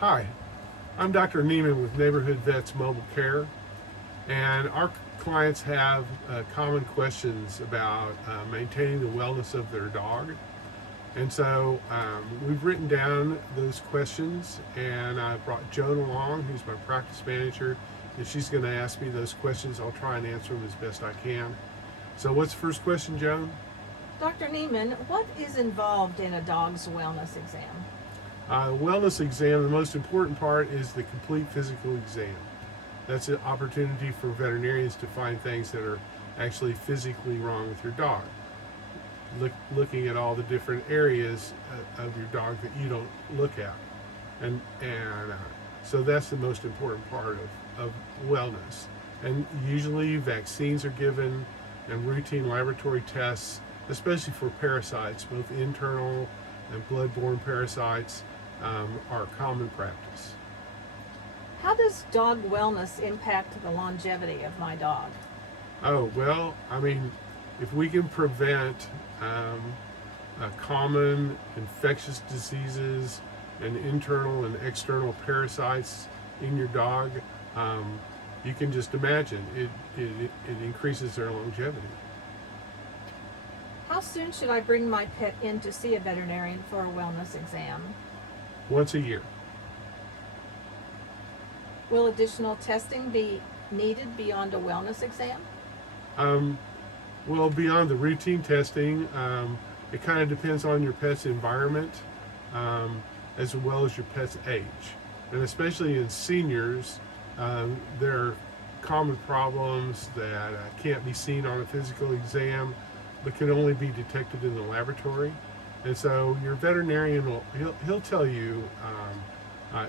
Hi, I'm Dr. Neiman with Neighborhood Vets Mobile Care, and our clients have common questions about maintaining the wellness of their dog. And so we've written down those questions, and I brought Joan along, who's my practice manager, and she's going to ask me those questions. I'll try and answer them as best I can. So, what's the first question, Joan? Dr. Neiman, what is involved in a dog's wellness exam? Wellness exam, the most important part is the complete physical exam. That's an opportunity for veterinarians to find things that are actually physically wrong with your dog. Looking at all the different areas of your dog that you don't look at. And so that's the most important part of wellness. And usually vaccines are given and routine laboratory tests, especially for parasites, both internal and bloodborne parasites, are common practice. How does dog wellness impact the longevity of my dog? Oh, well, I mean, if we can prevent common infectious diseases and internal and external parasites in your dog, you can just imagine it increases their longevity. How soon should I bring my pet in to see a veterinarian for a wellness exam? Once a year. Will additional testing be needed beyond a wellness exam? Well, beyond the routine testing, it kind of depends on your pet's environment, as well as your pet's age. And especially in seniors, there are common problems that can't be seen on a physical exam, but can only be detected in the laboratory. And so your veterinarian he'll tell you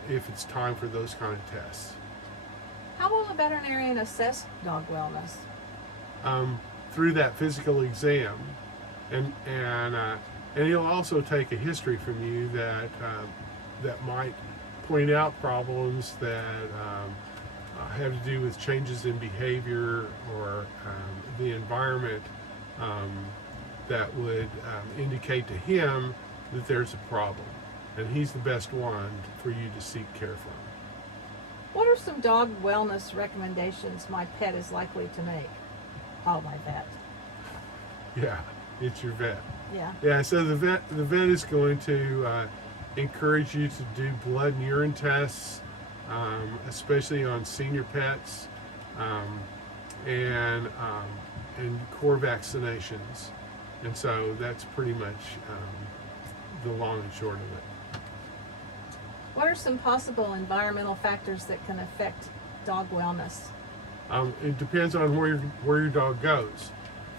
if it's time for those kind of tests. How will a veterinarian assess dog wellness? Through that physical exam, and he'll also take a history from you that might point out problems that have to do with changes in behavior or the environment that would indicate to him that there's a problem, and he's the best one for you to seek care from. What are some dog wellness recommendations my pet is likely to make? Oh, my vet. Yeah, it's your vet. Yeah. Yeah, so the vet is going to encourage you to do blood and urine tests, especially on senior pets, and core vaccinations. And so that's pretty much the long and short of it. What are some possible environmental factors that can affect dog wellness? It depends on where your dog goes.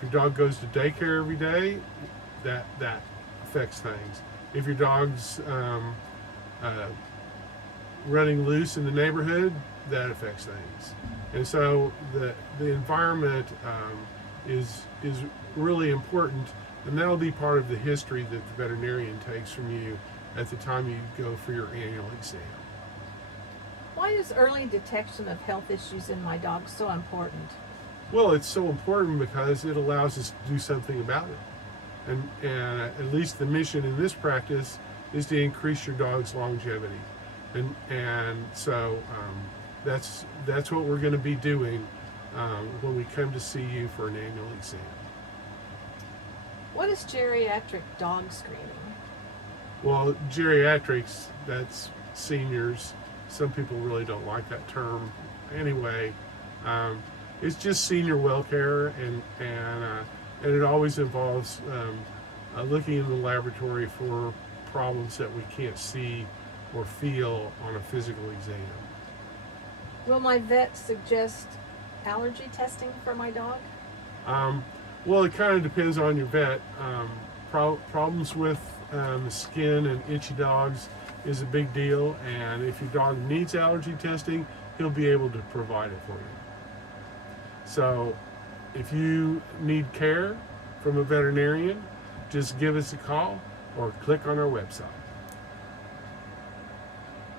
If your dog goes to daycare every day, that affects things. If your dog's running loose in the neighborhood, that affects things. And so the environment is really important, and that'll be part of the history that the veterinarian takes from you at the time you go for your annual exam. Why is early detection of health issues in my dog so important? Well, it's so important because it allows us to do something about it. And at least the mission in this practice is to increase your dog's longevity. And so that's what we're going to be doing when we come to see you for an annual exam. What is geriatric dog screening? Well, geriatrics, that's seniors. Some people really don't like that term anyway. It's just senior well care, and it always involves looking in the laboratory for problems that we can't see or feel on a physical exam. Will my vet suggest allergy testing for my dog? Well, it kind of depends on your vet. Problems with skin and itchy dogs is a big deal, and if your dog needs allergy testing, he'll be able to provide it for you. So if you need care from a veterinarian, just give us a call or click on our website.